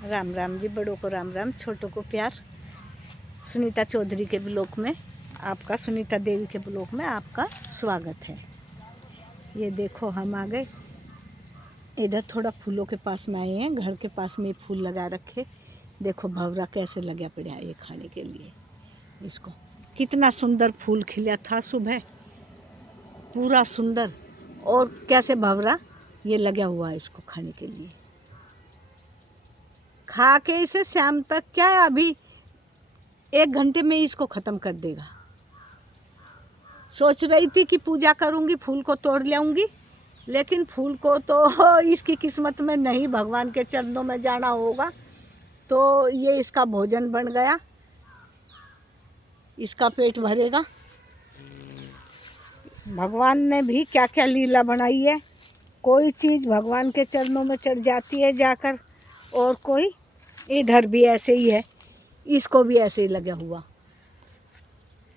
राम राम जी, बड़ों को राम राम, छोटों को प्यार। सुनीता चौधरी के ब्लॉग में आपका, सुनीता देवी के ब्लॉग में आपका स्वागत है। ये देखो हम आ गए इधर, थोड़ा फूलों के पास में आए हैं। घर के पास में फूल लगा रखे। देखो भंवरा कैसे लगा पड़ा है ये खाने के लिए। इसको कितना सुंदर फूल खिला था सुबह, पूरा सुंदर। और कैसे भंवरा ये लगा हुआ है इसको खाने के लिए। खा के इसे शाम तक, क्या है अभी 1 घंटे में इसको ख़त्म कर देगा। सोच रही थी कि पूजा करूंगी, फूल को तोड़ लाऊंगी, लेकिन फूल को तो इसकी किस्मत में नहीं, भगवान के चरणों में जाना होगा। तो ये इसका भोजन बन गया, इसका पेट भरेगा। भगवान ने भी क्या क्या लीला बनाई है। कोई चीज़ भगवान के चरणों में चढ़ जाती है जाकर, और कोई इधर भी ऐसे ही है। इसको भी ऐसे ही लगा हुआ,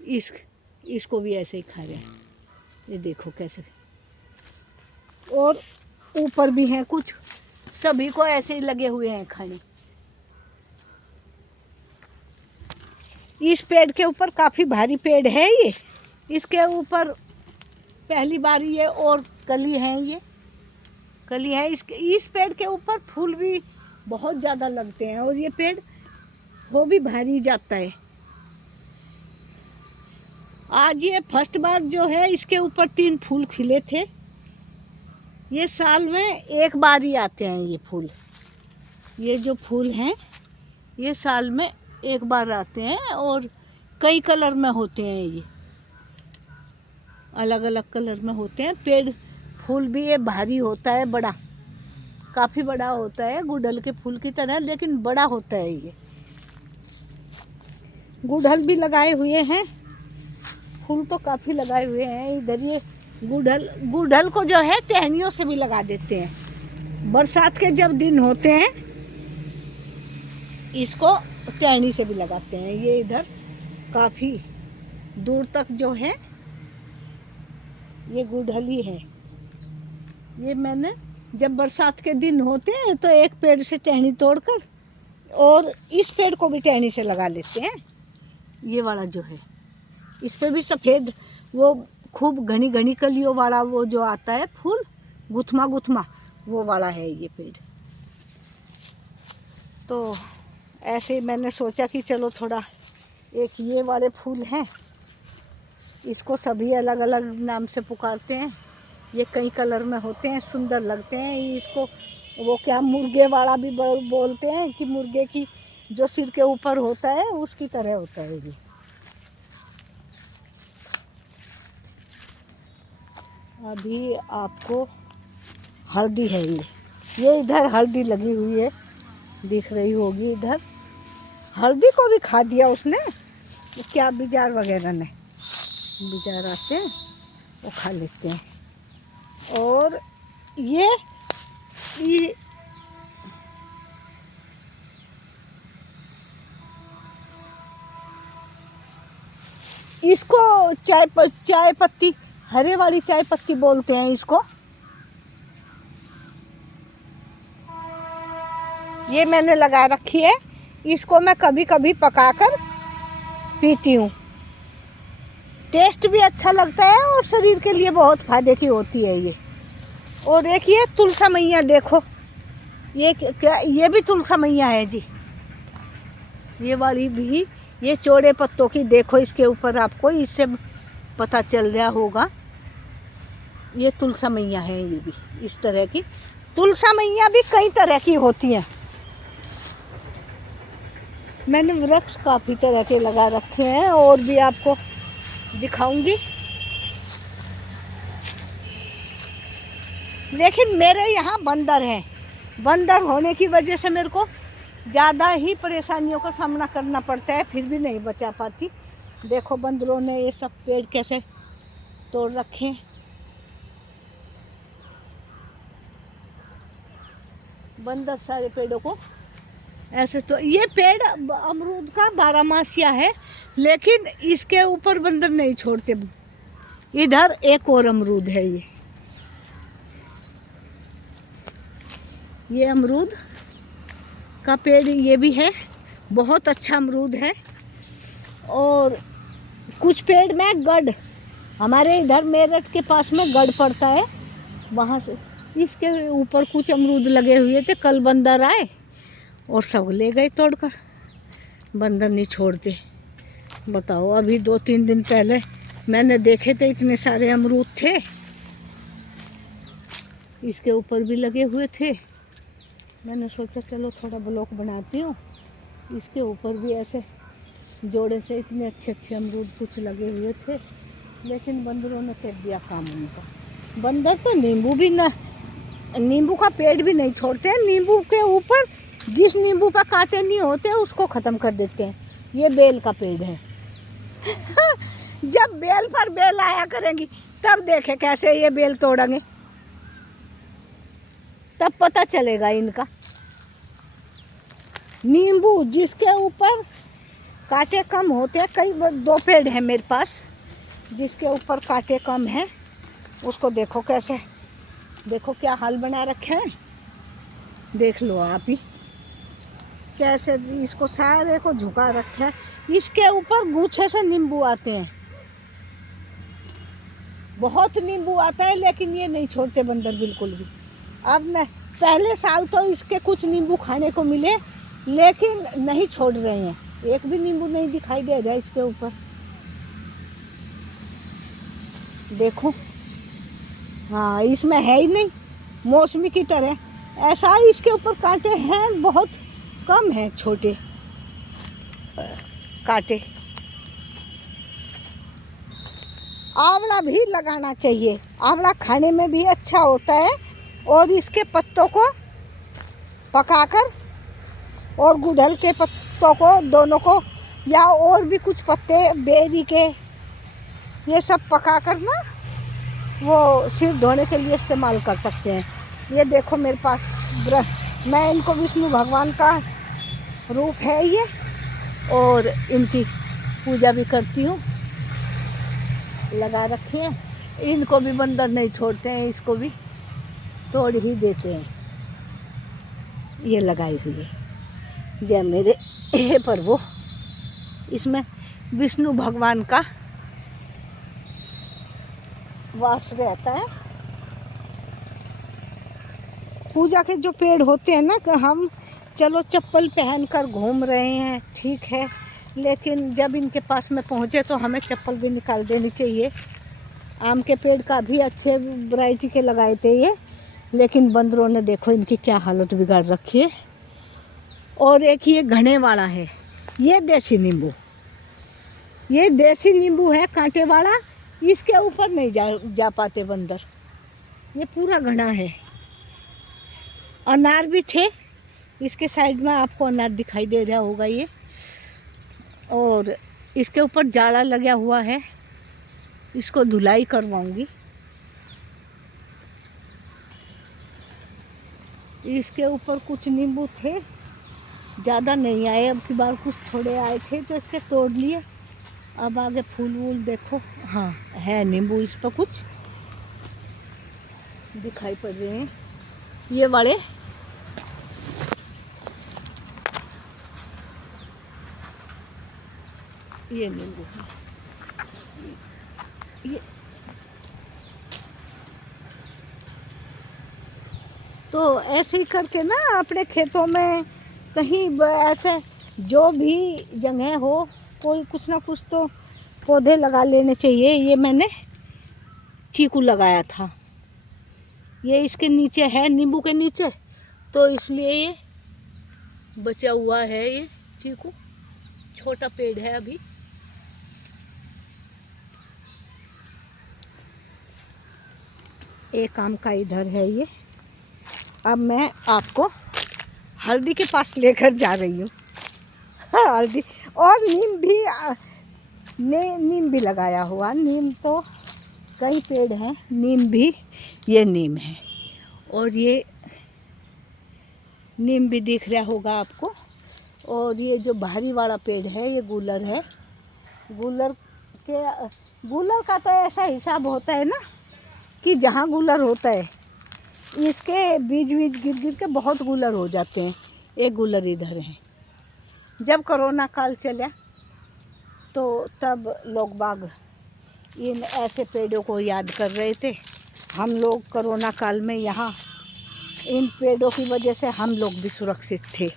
इसको भी ऐसे ही खा रहे हैं। ये देखो कैसे, और ऊपर भी हैं कुछ, सभी को ऐसे ही लगे हुए हैं खाने। इस पेड़ के ऊपर काफ़ी भारी पेड़ है ये, इसके ऊपर पहली बार ये और कली है, ये कली है। इस पेड़ के ऊपर फूल भी बहुत ज़्यादा लगते हैं, और ये पेड़ वो भी भारी जाता है। आज ये फर्स्ट बार जो है, इसके ऊपर 3 फूल खिले थे। ये साल में एक बार ही आते हैं ये फूल। ये जो फूल हैं ये साल में एक बार आते हैं, और कई कलर में होते हैं। ये अलग अलग कलर में होते हैं। पेड़ फूल भी ये भारी होता है, बड़ा, काफ़ी बड़ा होता है, गुड़हल के फूल की तरह, लेकिन बड़ा होता है। ये गुड़हल भी लगाए हुए हैं, फूल तो काफ़ी लगाए हुए हैं इधर। ये गुड़हल को जो है टहनियों से भी लगा देते हैं। बरसात के जब दिन होते हैं इसको टहनी से भी लगाते हैं। ये इधर काफ़ी दूर तक जो है ये गुड़हल ही है। ये मैंने, जब बरसात के दिन होते हैं तो एक पेड़ से टहनी तोड़कर और इस पेड़ को भी टहनी से लगा लेते हैं। ये वाला जो है, इस पे भी सफ़ेद, वो खूब घनी घनी कलियों वाला वो जो आता है फूल, गुथमा गुथमा, वो वाला है ये पेड़। तो ऐसे मैंने सोचा कि चलो थोड़ा, एक ये वाले फूल हैं, इसको सभी अलग अलग नाम से पुकारते हैं। ये कई कलर में होते हैं, सुंदर लगते हैं। इसको वो क्या मुर्गे वाला भी बोलते हैं, कि मुर्गे की जो सिर के ऊपर होता है उसकी तरह होता है ये। अभी आपको हल्दी है ये इधर हल्दी लगी हुई है, दिख रही होगी इधर। हल्दी को भी खा दिया उसने, क्या बिजार वगैरह ने, बिजार आते हैं वो खा लेते हैं। और ये इसको चाय पत्ती, हरे वाली चाय पत्ती बोलते हैं इसको। ये मैंने लगा रखी है, इसको मैं कभी कभी पकाकर पीती हूँ। टेस्ट भी अच्छा लगता है और शरीर के लिए बहुत फायदे की होती है ये। और एक ये तुलसा मैया, देखो ये क्या, ये भी तुलसा मैया है जी। ये वाली भी, ये चौड़े पत्तों की, देखो इसके ऊपर, आपको इससे पता चल रहा होगा, ये तुलसा मैया है। ये भी इस तरह की तुलसा मैया भी कई तरह की होती हैं। मैंने वृक्ष काफ़ी तरह के लगा रखे हैं, और भी आपको दिखाऊंगी। लेकिन मेरे यहाँ बंदर हैं, बंदर होने की वजह से मेरे को ज़्यादा ही परेशानियों का सामना करना पड़ता है, फिर भी नहीं बचा पाती। देखो बंदरों ने ये सब पेड़ कैसे तोड़ रखे। बंदर सारे पेड़ों को ऐसे, तो ये पेड़ अमरूद का 12 मासिया है, लेकिन इसके ऊपर बंदर नहीं छोड़ते। इधर एक और अमरूद है, ये अमरूद का पेड़ ये भी है, बहुत अच्छा अमरूद है। और कुछ पेड़ में गढ़, हमारे इधर मेरठ के पास में गढ़ पड़ता है, वहाँ से इसके ऊपर कुछ अमरूद लगे हुए थे। कल बंदर आए और सब ले गए तोड़कर। बंदर नहीं छोड़ते। बताओ, अभी 2-3 दिन पहले मैंने देखे थे, इतने सारे अमरूद थे, इसके ऊपर भी लगे हुए थे। मैंने सोचा चलो थोड़ा ब्लॉक बनाती हूँ। इसके ऊपर भी ऐसे जोड़े से इतने अच्छे अच्छे अमरूद कुछ लगे हुए थे, लेकिन बंदरों ने कर दिया काम उनका। बंदर तो नींबू का पेड़ भी नहीं छोड़ते हैं। नींबू के ऊपर जिस नींबू पर कांटे नहीं होते उसको ख़त्म कर देते हैं। ये बेल का पेड़ है। जब बेल पर बेल आया करेंगी तब देखे कैसे ये बेल तोड़ेंगे, तब पता चलेगा इनका। नींबू जिसके ऊपर कांटे कम होते हैं, कई 2 पेड़ हैं मेरे पास जिसके ऊपर कांटे कम हैं, उसको देखो कैसे, देखो क्या हाल बना रखे हैं। देख लो आप ही कैसे इसको सारे को झुका रखे है। इसके ऊपर गुच्छे से नींबू आते हैं, बहुत नींबू आता है, लेकिन ये नहीं छोड़ते बंदर बिल्कुल भी। अब मैं पहले साल तो इसके कुछ नींबू खाने को मिले, लेकिन नहीं छोड़ रहे हैं। एक भी नींबू नहीं दिखाई दे रहा है इसके ऊपर। देखो, हाँ इसमें है ही नहीं, मौसमी की तरह ऐसा। इसके ऊपर कांटे हैं, बहुत कम हैं छोटे कांटे। आंवला भी लगाना चाहिए, आंवला खाने में भी अच्छा होता है। और इसके पत्तों को पकाकर और गुड़हल के पत्तों को, दोनों को, या और भी कुछ पत्ते बेरी के, ये सब पकाकर ना वो सिर धोने के लिए इस्तेमाल कर सकते हैं। ये देखो मेरे पास मैं इनको विष्णु भगवान का रूप है ये, और इनकी पूजा भी करती हूँ, लगा रखी है। इनको भी बंदर नहीं छोड़ते हैं, इसको भी तोड़ ही देते हैं। ये लगाई हुई है जय मेरे हे प्रभु। इसमें विष्णु भगवान का वास रहता है। पूजा के जो पेड़ होते हैं ना, कि हम चलो चप्पल पहनकर घूम रहे हैं, ठीक है, लेकिन जब इनके पास में पहुँचे तो हमें चप्पल भी निकाल देनी चाहिए। आम के पेड़ का भी अच्छे वैरायटी के लगाए थे ये, लेकिन बंदरों ने देखो इनकी क्या हालत बिगाड़ रखी है। और एक ये घने वाला है, ये देसी नींबू, ये देसी नींबू है कांटे वाला। इसके ऊपर नहीं जा पाते बंदर, ये पूरा घना है। अनार भी थे, इसके साइड में आपको अनार दिखाई दे रहा होगा ये। और इसके ऊपर जाड़ा लगा हुआ है, इसको धुलाई करवाऊंगी। इसके ऊपर कुछ नींबू थे, ज़्यादा नहीं आए, अब की बार कुछ थोड़े आए थे तो इसके तोड़ लिए। अब आगे फूल वूल देखो, हाँ है नींबू इस पर कुछ दिखाई पड़ रहे हैं। ये वाले ये नींबू है, ये तो ऐसे ही करके ना अपने खेतों में कहीं ऐसे जो भी जगह हो, कोई कुछ ना कुछ तो पौधे लगा लेने चाहिए। ये मैंने चीकू लगाया था, ये इसके नीचे है, नींबू के नीचे, तो इसलिए ये बचा हुआ है। ये चीकू छोटा पेड़ है अभी। एक आम का इधर है ये। अब मैं आपको हल्दी के पास लेकर जा रही हूँ। हल्दी और नीम भी लगाया हुआ। नीम तो कई पेड़ हैं, नीम भी, ये नीम है। और ये नीम भी दिख रहा होगा आपको। और ये जो भारी वाला पेड़ है ये गूलर है। गूलर का तो ऐसा हिसाब होता है ना कि जहाँ गूलर होता है इसके बीज गिर गिर के बहुत गूलर हो जाते हैं। एक गुलर इधर है। जब कोरोना काल चला तो तब लोग बाग इन ऐसे पेड़ों को याद कर रहे थे। हम लोग कोरोना काल में यहाँ इन पेड़ों की वजह से हम लोग भी सुरक्षित थे।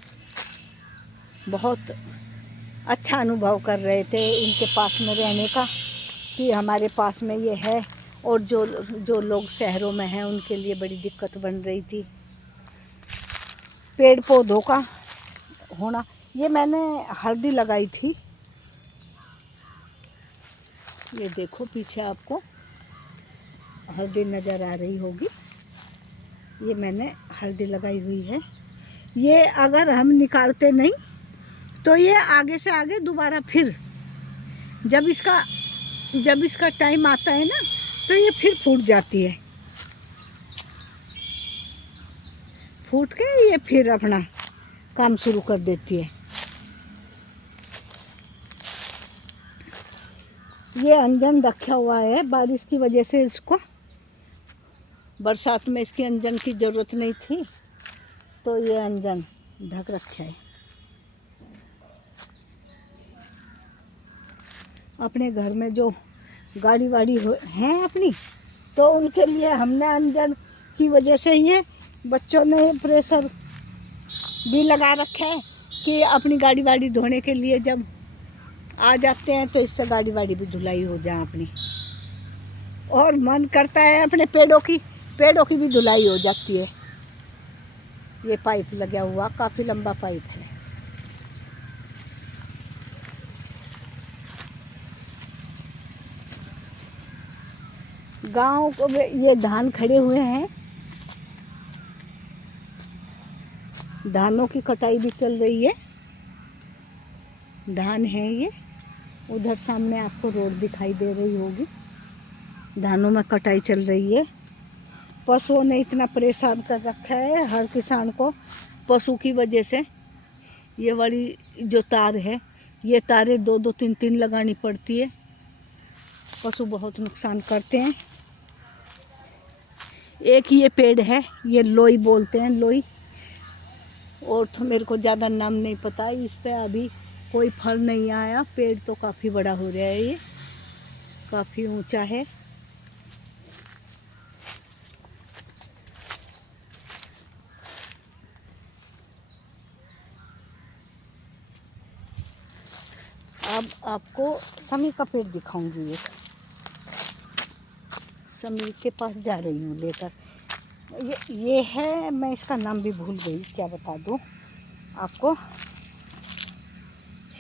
बहुत अच्छा अनुभव कर रहे थे इनके पास में रहने का, कि हमारे पास में ये है। और जो लोग शहरों में हैं उनके लिए बड़ी दिक्कत बन रही थी पेड़ पौधों का होना। ये मैंने हल्दी लगाई थी, ये देखो पीछे आपको हल्दी नज़र आ रही होगी। ये मैंने हल्दी लगाई हुई है। ये अगर हम निकालते नहीं तो ये आगे से आगे दोबारा फिर जब इसका टाइम आता है ना तो ये फिर फूट जाती है। फूट के ये फिर अपना काम शुरू कर देती है। ये अंजन रखा हुआ है, बारिश की वजह से इसको, बरसात में इसकी अंजन की ज़रूरत नहीं थी तो ये अंजन ढक रखा है। अपने घर में जो गाड़ी वाड़ी हैं अपनी, तो उनके लिए हमने अंजन की वजह से ये बच्चों ने प्रेशर भी लगा रखा है कि अपनी गाड़ी वाड़ी धोने के लिए जब आ जाते हैं तो इससे गाड़ी वाड़ी भी धुलाई हो जाए अपनी। और मन करता है अपने पेड़ों की भी धुलाई हो जाती है। ये पाइप लगा हुआ, काफ़ी लंबा पाइप है। गांव को ये धान खड़े हुए हैं, धानों की कटाई भी चल रही है। धान है ये, उधर सामने आपको रोड दिखाई दे रही होगी। धानों में कटाई चल रही है। पशुओं ने इतना परेशान कर रखा है हर किसान को पशु की वजह से। ये वाली जो तार है, ये तारें 2-2 3-3 लगानी पड़ती है। पशु बहुत नुकसान करते हैं। एक ये पेड़ है, ये लोई बोलते हैं, लोई। और तो मेरे को ज़्यादा नाम नहीं पता, इस पे अभी कोई फल नहीं आया। पेड़ तो काफ़ी बड़ा हो रहा है, ये काफ़ी ऊंचा है। अब आपको समी का पेड़ दिखाऊंगी। एक समी के पास जा रही हूँ लेकर। ये है, मैं इसका नाम भी भूल गई, क्या बता दूँ आपको।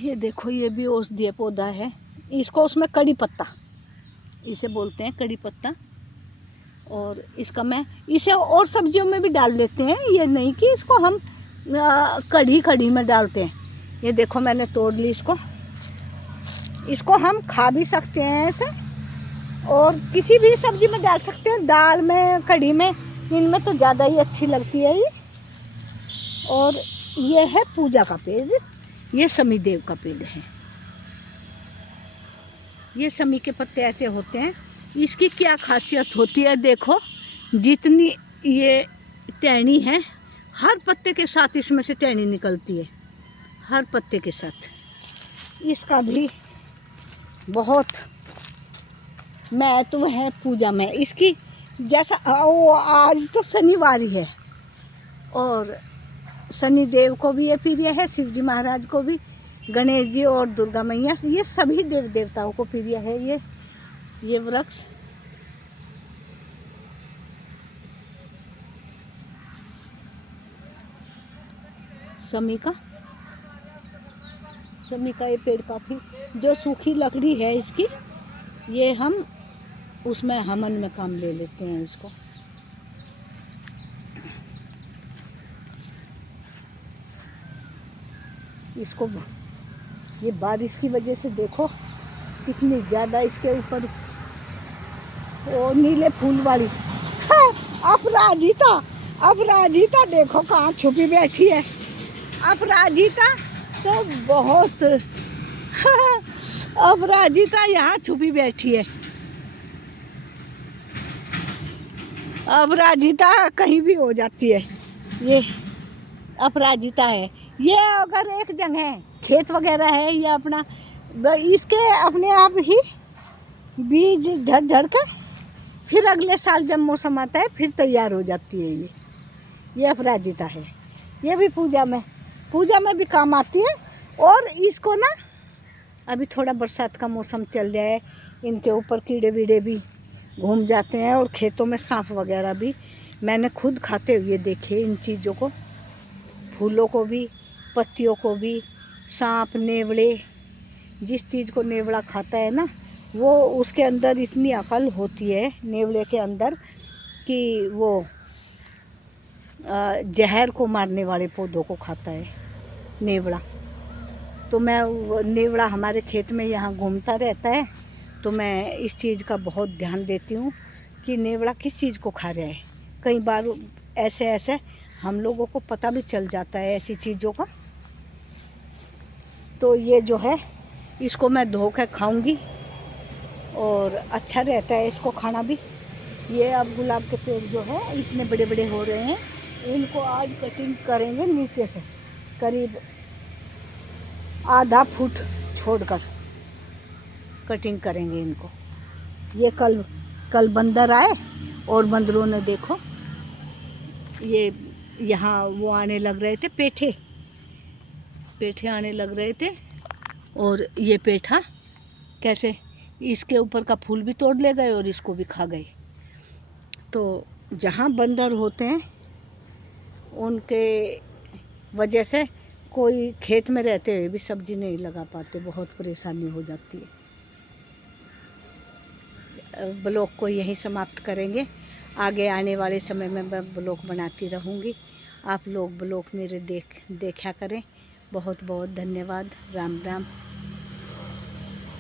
ये देखो, ये भी औषधीय पौधा है। इसको उसमें कड़ी पत्ता इसे बोलते हैं, कड़ी पत्ता। और इसका मैं इसे और सब्जियों में भी डाल लेते हैं, ये नहीं कि इसको हम कढ़ी में डालते हैं। ये देखो मैंने तोड़ ली इसको हम खा भी सकते हैं ऐसे, और किसी भी सब्जी में डाल सकते हैं, दाल में, कढ़ी में, इनमें तो ज़्यादा ही अच्छी लगती है ये। और ये है पूजा का पेड़, ये समी देव का पेड़ है। ये समी के पत्ते ऐसे होते हैं। इसकी क्या खासियत होती है देखो, जितनी ये टहनी है, हर पत्ते के साथ इसमें से टहनी निकलती है, हर पत्ते के साथ। इसका भी बहुत महत्व है पूजा में इसकी। जैसा आज तो शनिवार ही है, और शनि देव को भी ये प्रिय है, शिव जी महाराज को भी, गणेश जी और दुर्गा मैया, ये सभी देव देवताओं को प्रिय है ये वृक्ष। समी का ये पेड़ काफ़ी, जो सूखी लकड़ी है इसकी, ये हम उसमें हमन में काम ले लेते हैं इसको। ये बारिश की वजह से देखो कितनी ज़्यादा इसके ऊपर वो नीले फूल वाली अपराजिता देखो कहाँ छुपी बैठी है। अपराजिता तो बहुत अपराजिता यहाँ छुपी बैठी है। अपराजिता कहीं भी हो जाती है। अपराजिता है। ये अगर एक जगह खेत वगैरह है या अपना, इसके अपने आप ही बीज झड़ झड़ कर फिर अगले साल जब मौसम आता है फिर तैयार हो जाती है। ये अपराजिता है। ये भी पूजा में भी काम आती है। और इसको ना अभी थोड़ा बरसात का मौसम चल जाए, इनके ऊपर कीड़े वीड़े भी घूम जाते हैं और खेतों में सांप वगैरह भी मैंने खुद खाते हुए देखे। इन चीज़ों को, फूलों को भी, पत्तियों को भी, सांप, नेवले, जिस चीज़ को नेवला खाता है ना, वो उसके अंदर इतनी अकल होती है नेवले के अंदर कि वो जहर को मारने वाले पौधों को खाता है नेवला। तो मैं नेवला हमारे खेत में यहाँ घूमता रहता है, तो मैं इस चीज़ का बहुत ध्यान देती हूँ कि नेवला किस चीज़ को खा रहा है। कई बार ऐसे हम लोगों को पता भी चल जाता है ऐसी चीज़ों का। तो ये जो है इसको मैं धो कर खाऊँगी और अच्छा रहता है इसको खाना भी। ये अब गुलाब के पेड़ जो है इतने बड़े बड़े हो रहे हैं, इनको आज कटिंग करेंगे नीचे से करीब आधा फुट छोड़कर कटिंग करेंगे इनको। ये कल बंदर आए और बंदरों ने देखो ये यहाँ वो आने लग रहे थे, पेठे आने लग रहे थे और ये पेठा कैसे इसके ऊपर का फूल भी तोड़ ले गए और इसको भी खा गए। तो जहाँ बंदर होते हैं उनके वजह से कोई खेत में रहते हुए भी सब्जी नहीं लगा पाते, बहुत परेशानी हो जाती है। ब्लॉग को यहीं समाप्त करेंगे। आगे आने वाले समय में मैं ब्लॉग बनाती रहूँगी। आप लोग ब्लॉग मेरे देखा करें। बहुत बहुत धन्यवाद। राम राम।